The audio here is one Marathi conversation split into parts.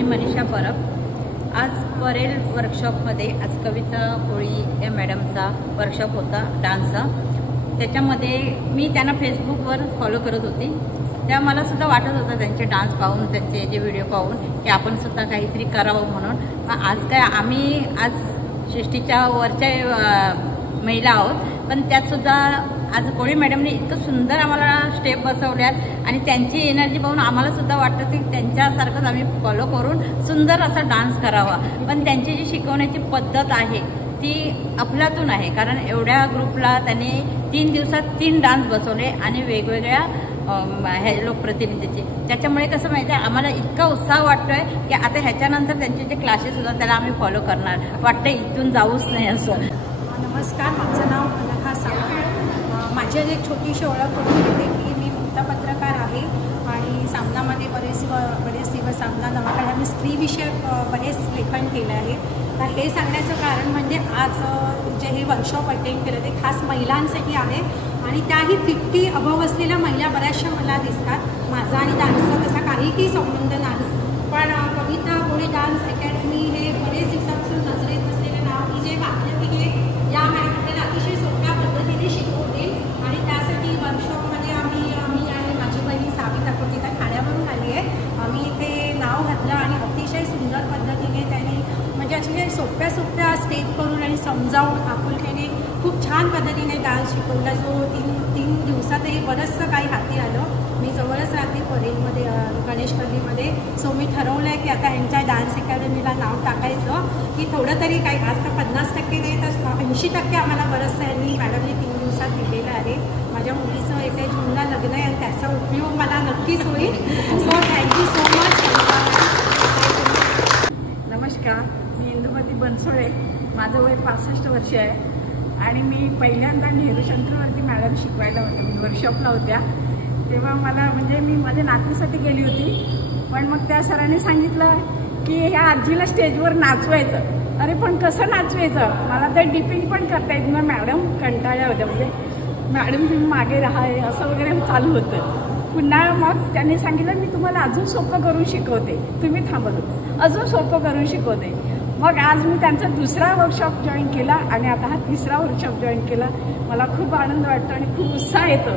मी मनीषा परब। आज परेल वर्कशॉपमध्ये आज कविता कोळी या मॅडमचा वर्कशॉप होता डान्सचा। त्याच्यामध्ये मी त्यांना फेसबुकवर फॉलो करत होती, तेव्हा मला सुद्धा वाटत होतं त्यांचे डान्स पाहून, त्यांचे जे व्हिडिओ पाहून की आपण सुद्धा काहीतरी करावं म्हणून। आज काय आम्ही आज 60च्या वरच्या महिला आहोत, पण त्यातसुद्धा आज कोळी मॅडमने इतकं सुंदर आम्हाला स्टेप बसवल्यात आणि त्यांची एनर्जी पाहून आम्हाला सुद्धा वाटतं की त्यांच्यासारखंच आम्ही फॉलो करून सुंदर असा डान्स करावा। पण त्यांची जी शिकवण्याची पद्धत आहे ती अफलातून आहे, कारण एवढ्या ग्रुपला त्यांनी 3 दिवसात 3 डान्स बसवले आणि वेगवेगळ्या लोकप्रतिनिधीचे। त्याच्यामुळे कसं माहिती आहे, आम्हाला इतका उत्साह वाटतोय की आता ह्याच्यानंतर त्यांचे जे क्लासेस होतात त्याला आम्ही फॉलो करणार, वाटतं इथून जाऊच नाही असं। नमस्कार, माझं नाव अनघा सावंत। माझी एक छोटीशी ओळख करून देते की मी वृत्तपत्रकार आहे आणि सामनामध्ये बरेच दिवस सामना नवाखान्यात मी स्त्रीविषयक बरेच लेखन केलं आहे। तर हे सांगण्याचं कारण म्हणजे आज जे हे वर्कशॉप अटेंड केलं ते खास महिलांसाठी आहे आणि त्याही 50 अबव असलेल्या महिला बऱ्याचशा मला दिसतात। माझा आणि डान्सचा तसा काहीही संबंध नाही, पण कविता कोळी डान्स अकॅडमी हे बरेच दिवसापासून नजरेत असलेलं नाव की जे वाक्यपिके या मॅडम आपल्याला अतिशय सोप्या पद्धतीने शिकवतील आणि त्यासाठी वर्कशॉपमध्ये आम्ही आणि माझी बहिणी सावी ठाकूर त्या ठाण्यावरून आली आहे। आम्ही इथे नाव घातलं आणि अतिशय सुंदर पद्धतीने त्यांनी म्हणजे असे सोप्या स्टेप करून आणि समजावून आपुलकीने खूप छान पद्धतीने डान्स शिकवला, जो 3 दिवसातही बरंचसं काही हाती आलं। मी जवळच राहते परेलमध्ये, गणेश गल्लीमध्ये, सो मी ठरवलं आहे की आता ह्यांच्या डान्स अकॅडमीला नाव टाकायचं की थोडं तरी काही, आज तर 50% नाही तर 80% आम्हाला बरंचसं ह्यांनी मॅडमने 3 दिवसात दिलेलं आहे। माझ्या मुलीचं 1 जूनला लग्न आहे आणि त्याचा उपयोग मला नक्कीच होईल। So thank you so much. नमस्कार, मी इंदुमती बनसोडे, माझं वय 65 वर्ष आहे आणि मी पहिल्यांदा नेहरू सेंटरवरती मॅडम शिकवायला होते, वर्कशॉपला होत्या तेव्हा मला म्हणजे मी माझ्या नातीसाठी गेली होती, पण मग त्या सरांनी सांगितलं की ह्या आजीला स्टेजवर नाचवायचं। अरे पण कसं नाचवायचं, मला तर डिपिंग पण करता येत ना। मॅडम कंटाळल्या होत्या, म्हणजे मॅडम तुम्ही मागे राहा असं वगैरे चालू होतं। पुन्हा मग त्यांनी सांगितलं मी तुम्हाला अजून सोपं करून शिकवते, तुम्ही थांबत होते, अजून सोपं करून शिकवते। मग आज मी त्यांचा 2रा वर्कशॉप जॉईन केला आणि आता हा 3रा वर्कशॉप जॉईन केला। मला खूप आनंद वाटतो आणि खूप उत्साह येतो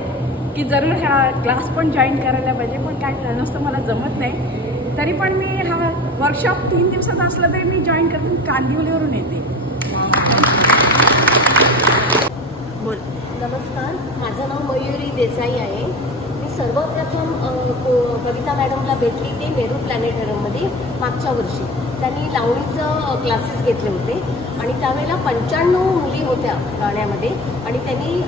की जरूर हा क्लास पण जॉईन करायला पाहिजे, पण काय कारणास्तव मला जमत नाही। तरी पण मी हा वर्कशॉप 3 दिवसाचा असला तरी मी जॉईन करते, कांदिवलीवरून येते। बोल। नमस्कार, माझं नाव मयुरी देसाई आहे। मी सर्वप्रथम कविता मॅडमला भेटली ते नेहरू प्लॅनेटोरियममध्ये मागच्या वर्षी। त्यांनी लावणीचं क्लासेस घेतले होते आणि त्यावेळेला 95 मुली होत्या गाण्यामध्ये आणि त्यांनी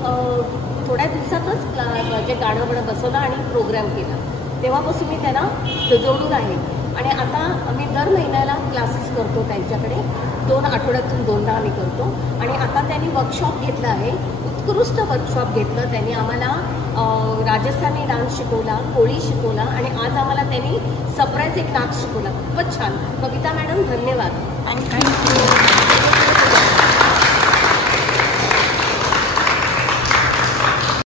थोड्या दिवसातच जे गाणं बसवलं आणि प्रोग्राम केला। तेव्हापासून मी त्यांना जोडून आहे आणि आता आम्ही दर महिन्याला क्लासेस करतो त्यांच्याकडे, 2 आठवड्यातून 2दा आम्ही करतो। आणि आता त्यांनी वर्कशॉप घेतलं आहे, उत्कृष्ट वर्कशॉप घेतलं त्यांनी आम्हाला। राजस्थानी डान्स शिकवला, कोळी शिकवला आणि आज आम्हाला त्यांनी सरप्राईज एक नाच शिकवला। खूपच छान। कविता मॅडम धन्यवाद। थँक्यू।